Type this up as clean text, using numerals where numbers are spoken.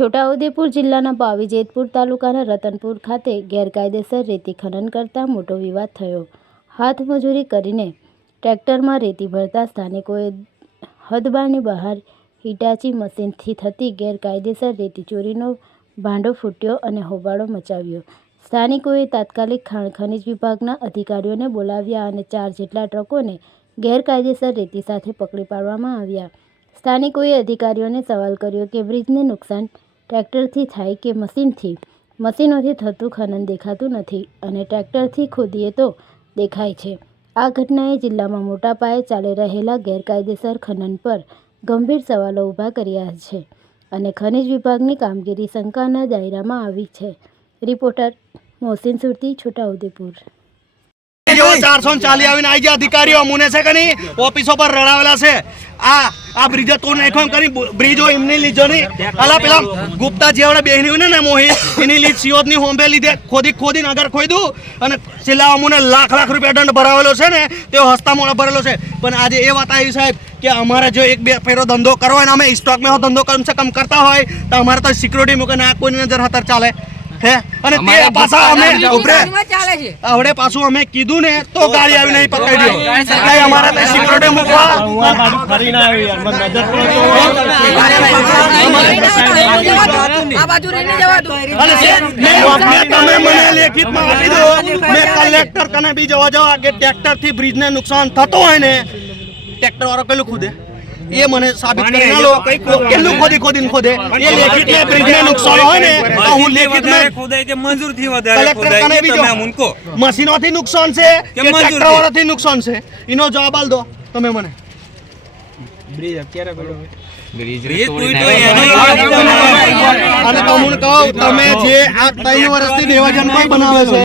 છોટાઉદેપુર જિલ્લાના પાવી જેતપુર તાલુકાના રતનપુર ખાતે ગેરકાયદેસર રેતી ખનન કરતા મોટો વિવાદ થયો। હાથમજૂરી કરીને ટ્રેક્ટરમાં રેતી ભરતા સ્થાનિકોએ હદબારની બહાર હિટાચી મશીનથી થતી ગેરકાયદેસર રેતી ચોરીનો ભાંડો ફૂટ્યો અને હોબાળો મચાવ્યો। સ્થાનિકોએ તાત્કાલિક ખાણ ખનીજ વિભાગના અધિકારીઓને બોલાવ્યા અને 4 જેટલા ટ્રકોને ગેરકાયદેસર રેતી સાથે પકડી પાડવામાં આવ્યા। સ્થાનિકોએ અધિકારીઓને સવાલ કર્યો કે બ્રિજને નુકસાન ટ્રેક્ટરથી થાય કે મશીનોથી થતું ખનન દેખાતું નથી અને ટ્રેક્ટરથી ખોદીએ તો દેખાય છે। આ ઘટનાએ જિલ્લામાં મોટા પાયે ચાલી રહેલા ગેરકાયદેસર ખનન પર ગંભીર સવાલો ઊભા કર્યા છે અને ખનીજ વિભાગની કામગીરી શંકાના દાયરામાં આવી છે। રિપોર્ટર મોહસિન સુરતી, છોટાઉદેપુર। 440 આવીને આવી ગયા અધિકારીઓ અમુને છે કે નહીં ઓફિસો પર રડાવેલા છે। આ બ્રિજ તોડ નાખ્યો એમ કરી બ્રિજો એમની લીધો નહીં અલા પેલા ગુપ્તા જેવડે બેહની હોય ને મોહી એની લીધ સિયોદની હોંબે લીધે ખોદીને આગળ ખોદ્યું અને છેલ્લા અમુને લાખ રૂપિયા દંડ ભરાવેલો છે ને તેઓ હસ્તા મોડા ભરેલો છે। પણ આજે એ વાત આવી સાહેબ કે અમારે જો એક બે ફેરો ધંધો કરવો હોય ને અમે સ્ટોકમાં ધંધો કમ સે કમ કરતા હોય તો અમારે તો સિક્યુરિટી મૂકે ના કોઈની નજર હતર ચાલે હે અને તે પાછા અમે આવડે પાછું અમે કીધું ને તો ગાડી આવી નહીં પકડી દો એટલે અમારે તો સિક્યુરિટી મૂકવા ફરી ના આવી યાર નજર તમે મને લેખિતમાં આપી દો મેં કલેક્ટર કને બી જવા કે ટ્રેક્ટરથી બ્રિજને નુકસાન થતો હોય ને ટ્રેક્ટર વાળો પેલું ખુદે ये मने साबित करना लो केलू खोदी खोदे ये लेखित में ब्रिज में नुकसान होय ने तो હું લેખિત में ખોદાઈ કે મંજૂર થી વધારે ખોદાઈ કે તમે ઉनको મશીનોથી નુકસાન છે કે ટ્રેક્ટર વાળાથી નુકસાન છે એનો જવાબ આલ દો તમે મને। બ્રિજ અત્યારે પેલો બ્રિજ અને તમને કહું તમે જે આ 3 વર્ષથી દેવાજન પણ બનાવે છે